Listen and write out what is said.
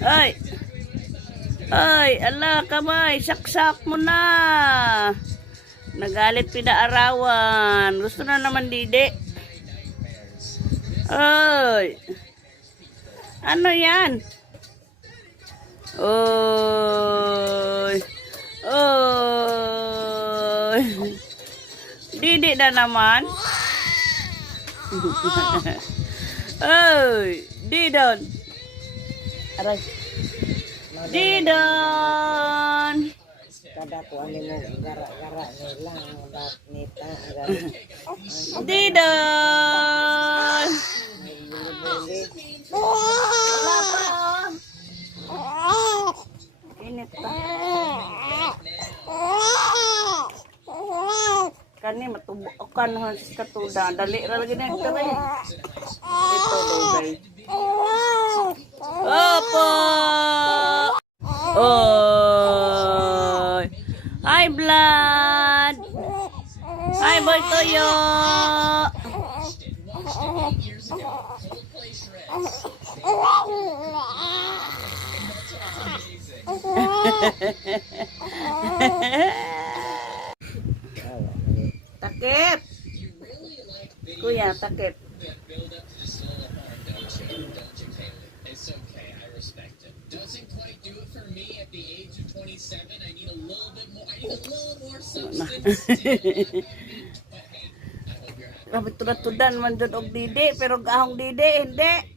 Ay! Ay! Ala, kamay! Saksak mo na! Nagalit pinaarawan. Gusto na naman, Didi. Ay! Ano yan? Oy! Oy! Didi na naman. Oy! Didon! Aray! Didon! Kada ko ano mo gara-gara nila bat nita Didon! Init pa. Kani matubukan sa katuda. Dali ra lagi na ito eh. Ito dogay. Opo! Oy! Hi, Blood! Hi, Boy Toyo! Takip! Kuya, takip. Doesn't quite do it for me at the age of 27. I need a little bit more. I need a little more substance. Grabe tudan man dun og Didi, pero gahong Didi, hindi.